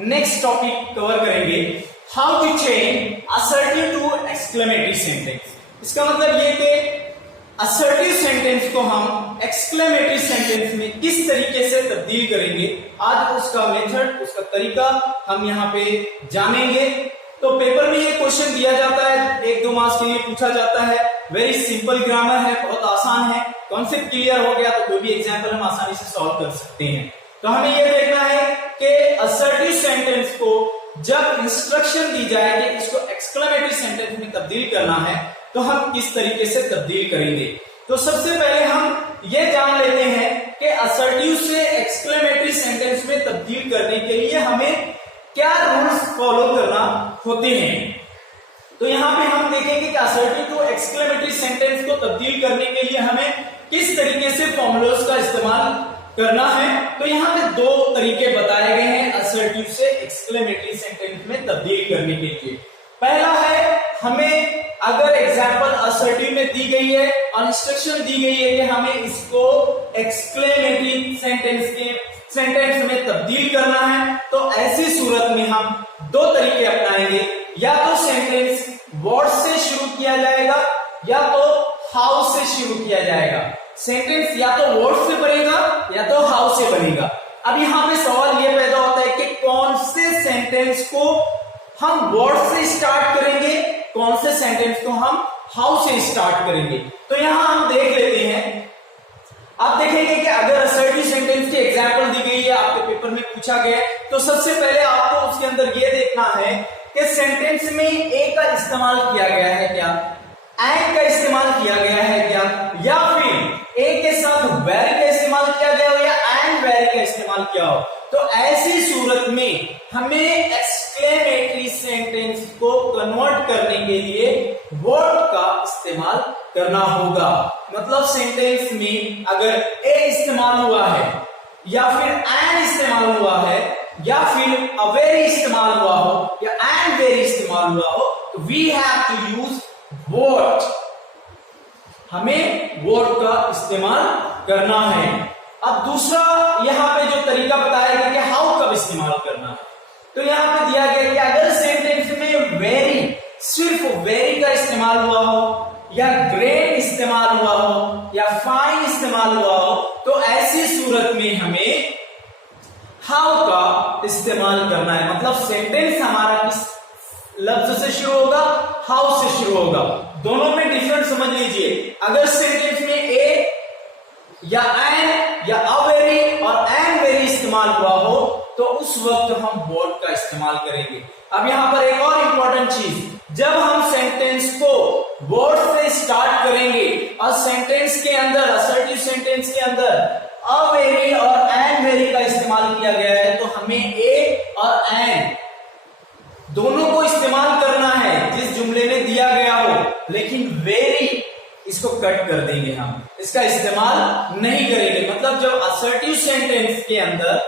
Next topic cover करेंगे, how to change assertive to exclamatory sentence. इसका मतलब ये कि असर्टिव सेंटेंस को हम एक्सक्लेमेटरी सेंटेंस में किस तरीके से तब्दील करेंगे, आज उसका मेथड, उसका तरीका हम यहाँ पे जानेंगे। तो पेपर में ये क्वेश्चन दिया जाता है, 1-2 मार्क्स के लिए पूछा जाता है, वेरी सिंपल ग्रामर है, बहुत आसान है, कॉन्सेप्ट क्लियर हो गया तो कोई भी एग्जाम्पल हम आसानी से सॉल्व कर सकते हैं। तो हमें ये देखना है कि असर्टिव सेंटेंस को जब इंस्ट्रक्शन दी जाए कि इसको एक्सक्लेमेटरी सेंटेंस में तब्दील करना है तो हम किस तरीके से तब्दील करेंगे। तो सबसे पहले हम ये जान लेते हैं कि असर्टिव से एक्सक्लेमेटरी सेंटेंस में तब्दील करने के लिए हमें क्या रूल्स फॉलो करना होते हैं। तो यहाँ पे हम देखेंगे कि असर्टिव टू एक्सक्लेमेटरी सेंटेंस को तब्दील करने के लिए हमें किस तरीके से फॉर्मूलाज का इस्तेमाल करना है। तो यहाँ पे 2 तरीके बताए गए हैं असर्टिव से एक्सक्लेमेटरी सेंटेंस में तब्दील करने के लिए। पहला है, हमें अगर एग्जाम्पल असर्टिव में दी गई है और इंस्ट्रक्शन दी गई है कि हमें इसको एक्सक्लेमेटरी सेंटेंस में तब्दील करना है, तो ऐसी सूरत में हम 2 तरीके अपनाएंगे, या तो सेंटेंस वर्ड से शुरू किया जाएगा या तो हाउ से शुरू किया जाएगा। सेंटेंस या तो वर्ड से बनेगा या तो हाउ से बनेगा। अब यहाँ पे सवाल ये पैदा होता है कि कौन से सेंटेंस को हम वर्ड से स्टार्ट करेंगे, कौन से सेंटेंस को हम हाउ से स्टार्ट करेंगे। तो यहां हम देख लेते हैं, आप देखेंगे कि अगर असर्टिव सेंटेंस की एग्जांपल दी गई है, आपके पेपर में पूछा गया, तो सबसे पहले आपको उसके अंदर यह देखना है कि सेंटेंस में ए का इस्तेमाल किया गया है क्या, एंड का इस्तेमाल किया गया है क्या, या फिर ए के साथ वेरी का इस्तेमाल किया गया हो या एंड वेरी का इस्तेमाल किया हो। तो ऐसी सूरत में हमें एक्सक्लेमेटरी सेंटेंस को कन्वर्ट करने के लिए वर्ड का इस्तेमाल करना होगा। मतलब सेंटेंस में अगर ए इस्तेमाल हुआ है या फिर एंड इस्तेमाल हुआ है या फिर अ वेरी इस्तेमाल हुआ हो या एंड वेरी इस्तेमाल हुआ हो, तो we have to use word, हमें वर्ड का इस्तेमाल करना है। अब दूसरा यहाँ पे जो तरीका बताया गया कि हाउ कब इस्तेमाल करना है, तो यहाँ पे दिया गया कि अगर सेंटेंस में वेरी, सिर्फ वेरी का इस्तेमाल हुआ हो या ग्रेट इस्तेमाल हुआ हो या फाइन इस्तेमाल हुआ हो, तो ऐसी सूरत में हमें हाउ का इस्तेमाल करना है। मतलब सेंटेंस हमारा किस लफ्ज से शुरू होगा, हाउ से शुरू होगा। दोनों में डिफरेंस समझ लीजिए। अगर सेंटेंस में ए या एंड या अ वेरी और एंड वेरी इस्तेमाल हुआ हो तो उस वक्त हम वर्ड का इस्तेमाल करेंगे। अब यहां पर एक और इंपॉर्टेंट चीज, जब हम सेंटेंस को वर्ड से स्टार्ट करेंगे और सेंटेंस के अंदर, असर्टिव सेंटेंस के अंदर अ वेरी और एंड वेरी का इस्तेमाल किया गया है, तो हमें ए और एंड दोनों को इस्तेमाल करना है जिस जुमले में दिया गया हो, लेकिन वेरी इसको कट कर देंगे, हम इसका इस्तेमाल नहीं करेंगे। मतलब जब असर्टिव सेंटेंस के अंदर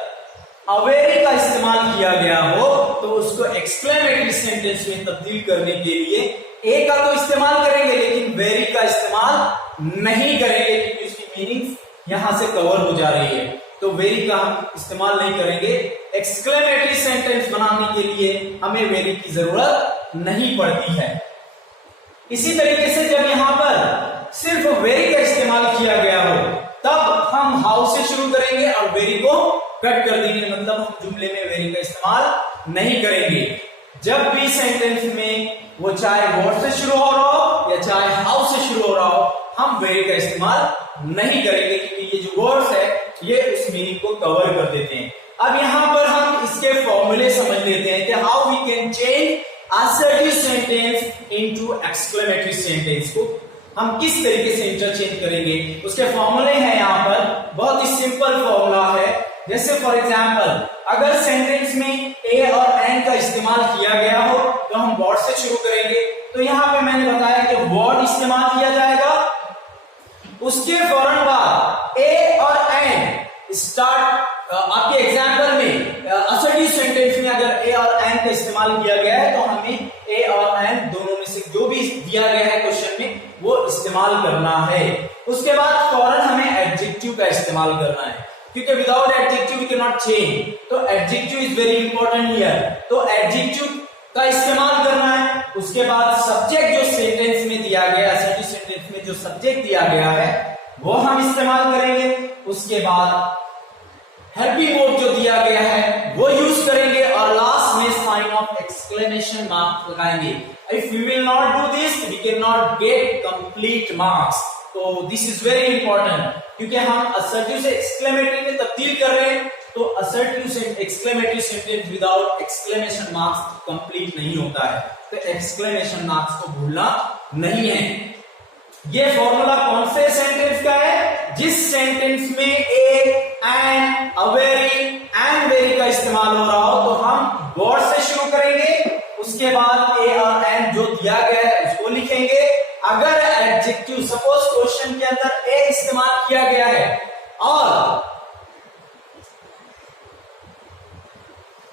अवेरी का इस्तेमाल किया गया हो तो उसको एक्सक्लेमेटरी सेंटेंस में तब्दील करने के लिए ए का तो इस्तेमाल करेंगे लेकिन वेरी का इस्तेमाल नहीं करेंगे, क्योंकि उसकी मीनिंग यहां से कवर हो जा रही है। तो वेरी का हम इस्तेमाल नहीं करेंगे। एक्सक्लेमेटरी सेंटेंस बनाने के लिए हमें वेरी की जरूरत नहीं पड़ती है। इसी तरीके से जब यहां पर सिर्फ वेरी का इस्तेमाल किया गया हो तब हम हाउ से शुरू करेंगे और वेरी को कट कर देंगे। मतलब हम जुमले में वेरी का इस्तेमाल नहीं करेंगे। जब भी सेंटेंस में वो चाहे वर्ड से शुरू हो रहा हो या चाहे हाउ से शुरू हो रहा हो, हम वेरी का इस्तेमाल नहीं करेंगे, क्योंकि ये जो वर्ड्स है ये उस मीनिंग को कवर कर देते हैं। अब यहां पर हम इसके फॉर्मूले समझ लेते हैं कि how we can change assertive sentence into exclamatory sentence को हम किस तरीके से इंटरचेंज करेंगे। उसके फॉर्मूले हैं यहाँ पर, बहुत ही सिंपल फॉर्मूला है। जैसे फॉर एग्जांपल अगर सेंटेंस में ए और एंड का इस्तेमाल किया गया हो तो हम वर्ड से शुरू करेंगे। तो यहाँ पे मैंने बताया कि वर्ड इस्तेमाल किया जाएगा, उसके फौरन बाद ए और एंड स्टार्ट। आपके एग्जाम्पल में असर्टिव सेंटेंस में अगर ए और एंड का इस्तेमाल किया गया है तो हमें ए और एंड दोनों में से जो भी दिया गया है क्वेश्चन में वो इस्तेमाल करना है। उसके बाद फौरन हमें एडजेक्टिव का इस्तेमाल करना है। क्योंकि without adjective we can not change, तो adjective is very important here. तो एडजेक्टिव का इस्तेमाल करना है। उसके बाद सब्जेक्ट जो सेंटेंस में दिया गया, असर्टिव सेंटेंस में जो सब्जेक्ट दिया गया है वो हम इस्तेमाल करेंगे। उसके बाद हेल्पिंग वर्ब जो दिया गया है वो यूज करेंगे और लास्ट में साइन ऑफ एक्सक्लेमेशन मार्क लगाएंगे। If we will not do this we can not get complete marks. तो दिस इज वेरी इंपॉर्टेंट, क्योंकि हम असर्टिव से एक्सक्लेमेटरी में तब्दील कर रहे हैं, तो असर्टिव से exclamatory sentence without exclamation marks complete नहीं होता है। तो एक्सक्लेमेशन मार्क्स को भूलना नहीं है। ये फॉर्मूला कौन से सेंटेंस का है? जिस सेंटेंस में a, and, a very, and very का इस्तेमाल हो रहा हो तो हम वर्ड से शुरू करेंगे, उसके बाद ए और एंड जो दिया गया है उसको लिखेंगे। अगर एडजेक्टिव, सपोज क्वेश्चन के अंदर ए इस्तेमाल किया गया है और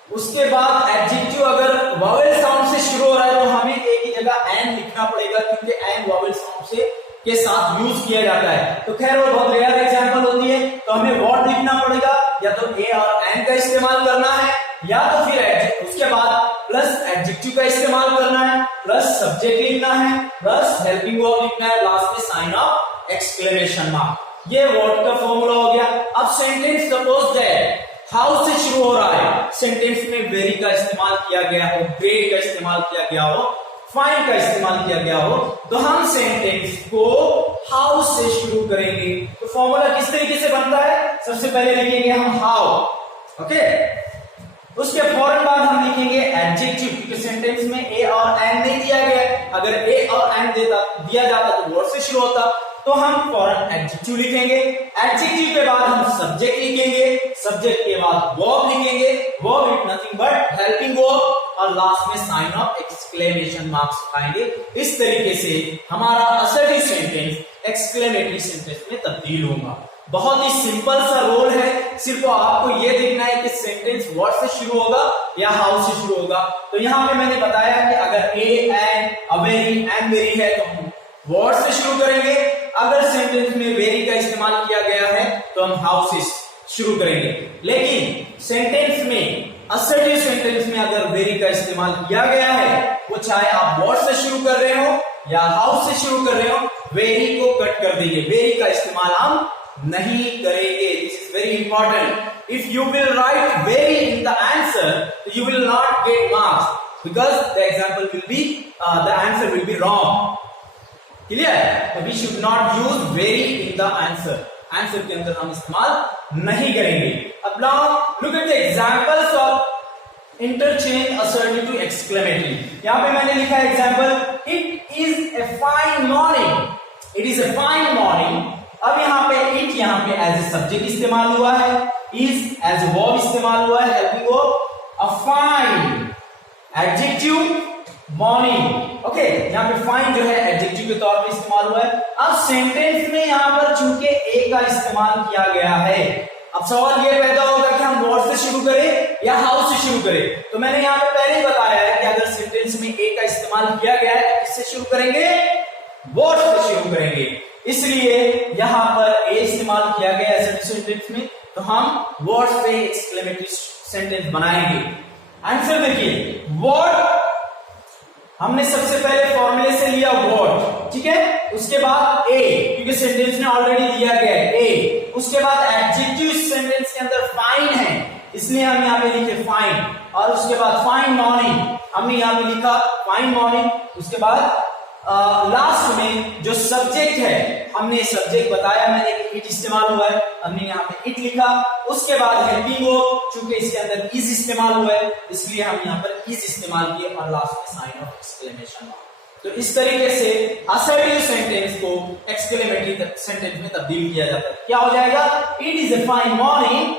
उसके बाद एडजेक्टिव अगर वॉवेल साउंड से शुरू हो रहा है तो हमें ए की जगह एन लिखना पड़ेगा, क्योंकि एन वॉवेल साउंड से के साथ यूज किया जाता है। तो खैर वो बहुत रेयर एग्जांपल होती है, तो हमें वर्ड लिखना पड़ेगा, या तो ए और एन का इस्तेमाल करना है, या तो फिर उसके बाद प्लस एडजेक्टिव का इस्तेमाल करना है, प्लस सब्जेक्ट लिखना है, प्लस हेल्पिंग वर्ब लिखना है, लास्ट में साइन ऑफ एक्सक्लेमेशन मार्क। ये वर्ड का फॉर्मूला हो गया। अब सेंटेंस सपोज दैट हाउ से शुरू हो रहा है, सेंटेंस में वेरी का इस्तेमाल किया गया हो, ग्रेट का इस्तेमाल किया गया हो, फाइन का इस्तेमाल किया गया हो, तो हम सेंटेंस को हाउ से शुरू करेंगे। तो फॉर्मूला किस तरीके से बनता है? सबसे पहले लिखेंगे हम हाउ, ओके। उसके फौरन बाद हम लिखेंगे एडजेक्टिव, क्योंकि सेंटेंस में ए और एन नहीं दिया गया। अगर ए और एन दिया जाता तो वर्ड से शुरू होता, तो हम फौरन एडजेक्टिव लिखेंगे। एडजेक्टिव के बाद हम सब्जेक्ट लिखेंगे, सब्जेक्ट के बाद वर्ब लिखेंगे, verb is nothing but helping verb, और लास्ट में साइन ऑफ एक्सक्लेमेशन मार्क्स आएंगे। इस तरीके से हमारा असर्टिव सेंटेंस एक्सक्लेमेटरी सेंटेंस में तब्दील होगा। बहुत ही सिंपल सा रोल है, सिर्फ आपको ये देखना है कि सेंटेंस वर्ड से शुरू होगा या हाउ से शुरू होगा। तो यहाँ पे मैंने बताया कि अगर a, an, a very, and very है तो हम वर्ड से शुरू करेंगे। अगर सेंटेंस में वेरी का इस्तेमाल किया गया है तो हम हाउ से शुरू करेंगे। लेकिन सेंटेंस में, असर्टिव सेंटेंस में अगर वेरी का इस्तेमाल किया गया है, वो चाहे आप वर्ड से शुरू कर रहे हो या हाउ से शुरू कर रहे हो, वेरी को कट कर देंगे, वेरी का इस्तेमाल हम नहीं करेंगे। This is very important. If you will write very in the answer, you will not get marks because the example will be the answer will be wrong. Clear? We should not use very in the answer. Answer के अंदर हम इस्तेमाल नहीं करेंगे। अब now look at the examples of interchange assertive to exclamatory. यहाँ पे मैंने लिखा है example, it is a fine morning. It is a fine morning. अब यहाँ पे it यहाँ पे as a subject इस्तेमाल हुआ है, is as a verb इस्तेमाल हुआ है, helping verb, a fine adjective morning. Okay, यहाँ पे फाइन जो है एडजेक्टिव के तौर पे इस्तेमाल हुआ है। अब सेंटेंस में यहाँ पर चूंकि ए का इस्तेमाल किया गया है, अब सवाल ये पैदा होगा कि हम वर्ड से शुरू करें या हाउ से शुरू करें। तो मैंने यहाँ पे पहले ही बताया है कि अगर सेंटेंस में ए का इस्तेमाल किया गया है तो किससे शुरू करेंगे? वर्ड से शुरू करेंगे। इसलिए यहाँ पर ए इस्तेमाल किया गया है सेंटेंस में, तो हम वर्ड से एक्सक्लेमेटरी सेंटेंस बनाएंगे। आंसर देखिए, वर्ड हमने सबसे पहले फॉर्मूले से लिया वर्ड, ठीक है। उसके बाद ए, क्योंकि सेंटेंस में ऑलरेडी दिया गया है ए। उसके बाद एडजेक्टिव सेंटेंस के अंदर फाइन है, इसलिए हम यहाँ पे लिखे फाइन। और उसके बाद फाइन मॉर्निंग, हमने यहाँ पे लिखा फाइन मॉर्निंग। उसके बाद लास्ट में जो सब्जेक्ट है, हमने सब्जेक्ट बताया मैंने कि इट इस्तेमाल हुआ है, हमने यहाँ पे इट लिखा। उसके बाद हेल्पिंग वर्ब, चूंकि इसके अंदर इज इस्तेमाल हुआ है इसलिए हम यहाँ पर इज इस्तेमाल किए, और लास्ट में साइन ऑफ एक्सक्लेमेशन मार्क। तो इस तरीके से असर्टिव सेंटेंस को एक्सक्लेमेटरी सेंटेंस में तब्दील किया जाता है। क्या हो जाएगा? It is a fine morning,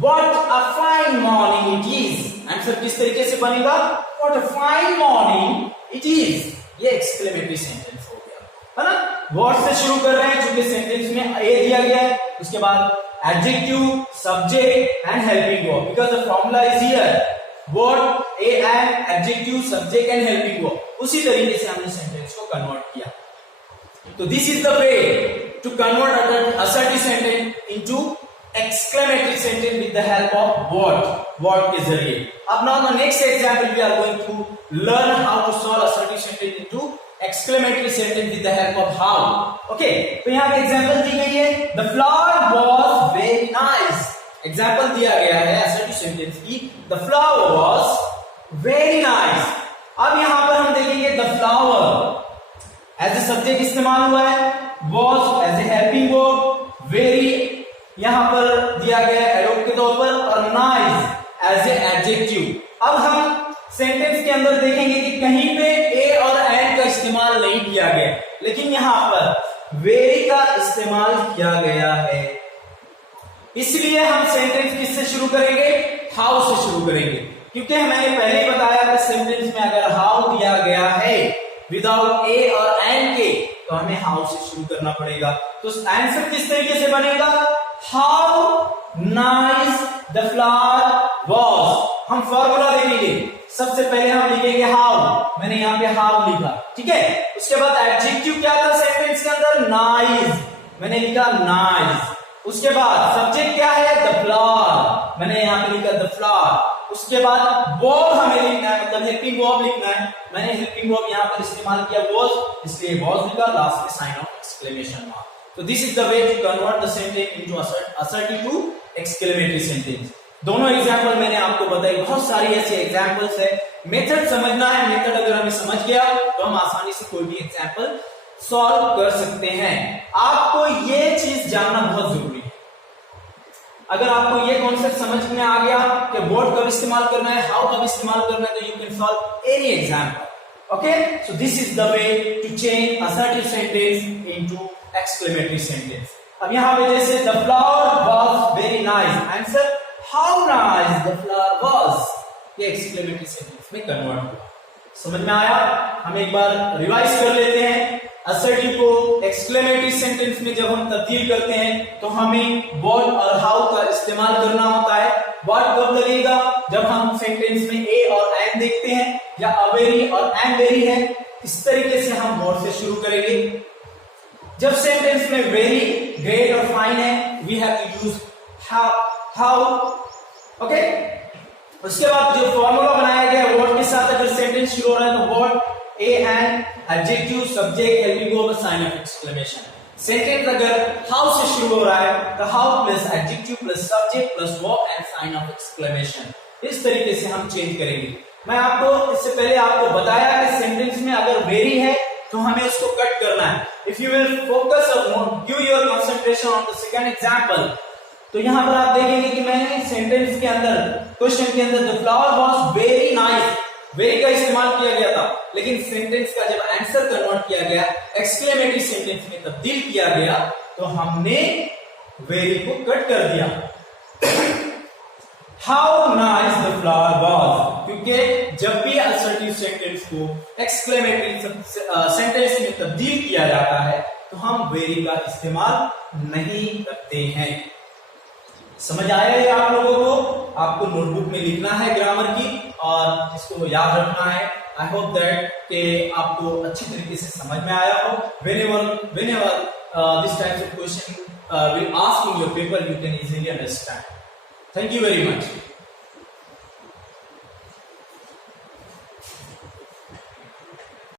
what a fine morning it is. Answer किस तरीके से बनेगा? What a fine morning it is. ये एक्सक्लेमेटरी सेंटेंस हो गया, है ना। वर्ड से शुरू कर रहे हैं क्योंकि सेंटेंस में ए दिया गया है, उसके बाद adjective, subject and helping verb, because the formula is here word, a and adjective, subject and helping verb. उसी तरीके से हमने सेंटेंस को कन्वर्ट किया। तो this is the way to convert assertive sentence into exclamatory sentence with the help of what के जरिए. अब now the next example we are going to learn how to solve assertive sentence into exclamatory sentence with the help of how. Okay, तो यहाँ पे example दी गई है, the flower was very nice. Example दिया गया है assertive sentence की, the flower was very nice. अब यहाँ पर हम देखेंगे the flower as a subject इस्तेमाल हुआ है, was as a helping verb, very यहां पर दिया गया है एडवर्ब के तौर पर, और नाइस एज ए एडजेक्टिव. अब हम सेंटेंस के अंदर देखेंगे कि कहीं पे ए और एंड का इस्तेमाल नहीं किया गया, लेकिन यहां पर वेरी का इस्तेमाल किया गया है. इसलिए हम सेंटेंस किससे शुरू करेंगे? हाउ से शुरू करेंगे, क्योंकि मैंने पहले ही बताया कि सेंटेंस में अगर हाउ दिया गया है विदाउट ए और एंड के, तो हमें हाउ से शुरू करना पड़ेगा. तो आंसर किस तरीके से बनेगा? How nice the flower was. हम फॉर्मूला देखेंगे, सबसे पहले हम लिखेंगे हाउ, मैंने यहाँ पे हाउ लिखा, ठीक है. उसके बाद एडजेक्टिव क्या था सेंटेंस के अंदर? नाइस, मैंने लिखा नाइस. उसके बाद सब्जेक्ट क्या है? द फ्लावर, मैंने यहाँ पे लिखा द फ्लावर. उसके बाद वर्ब हमें लिखना है, मतलब हेल्पिंग वर्ब लिखना है, मैंने हेल्पिंग वर्ब यहाँ पर इस्तेमाल किया was, इसलिए was लिखा, लास्ट में sign of exclamation mark. So this is the way to convert the sentence into assertive to exclamatory sentence. दोनों एग्जाम्पल मैंने आपको बताई, बहुत सारी ऐसी एग्जाम्पल्स है. मेथड समझना है, मेथड अगर हमें समझ गया तो हम आसानी से कोई भी एग्जाम्पल सॉल्व कर सकते हैं. आपको ये चीज जानना बहुत जरूरी है. अगर आपको ये कॉन्सेप्ट समझ में आ गया कि वर्ड कब इस्तेमाल करना है, हाउ कब इस्तेमाल करना है, तो you can solve any example. Okay, so this is the way to change assertive sentence into exclamatory sentence. अब यहाँ पे जैसे the flower was very nice, answer how nice the flower was, ये एक्सक्लेमेटरी सेंटेंस में convert हुआ. समझ में आया? हम एक बार रिवाइज कर लेते हैं. असर्टिव को एक्सक्लेमेटरी सेंटेंस में जब हम तब्दील करते हैं तो हमें व्हाट और हाउ का इस्तेमाल करना होता है. व्हाट कब लगेगा? जब हम सेंटेंस में ए और एंड देखते हैं, या अ वेरी और एम वेरी है, इस तरीके से हम व्हाट से शुरू करेंगे. जब सेंटेंस में वेरी, ग्रेट और फाइन है, we have to use how. Okay, उसके बाद जो फॉर्मूला बनाया गया वर्ड के साथ अगर सेंटेंस शुरू हो रहा है तो word, a and, adjective, subject, helping verb, sign of exclamation. Sentence अगर हाउ से शुरू हो रहा है तो how plus adjective plus subject plus verb and sign of exclamation. इस तरीके से हम चेंज करेंगे. मैं आपको इससे पहले आपको बताया कि सेंटेंस में अगर वेरी है तो हमें उसको कट करना है. इफ यू विल फोकस और give your concentration on the second example, तो यहां पर आप देखेंगे कि मैंने सेंटेंस के अंदर, क्वेश्चन के अंदर the flower was very nice, very का इस्तेमाल किया गया था, लेकिन सेंटेंस का जब आंसर कन्वर्ट किया गया, एक्सक्लेमेटरी सेंटेंस में तब्दील किया गया, तो हमने वेरी को कट कर दिया. How nice the flower was, क्योंकि जब भी असर्टिव सेंटेंस को एक्सक्लेमेटरी सेंटेंस में तब्दील किया जाता है तो हम वेरी का इस्तेमाल नहीं करते हैं. समझ आया ये आप लोगों को? आपको नोटबुक में लिखना है ग्रामर की और इसको याद रखना है. आई होप दैट कि आपको अच्छी तरीके से समझ में आया हो. whenever this types of question will ask in your paper, you can easily understand. Thank you very much.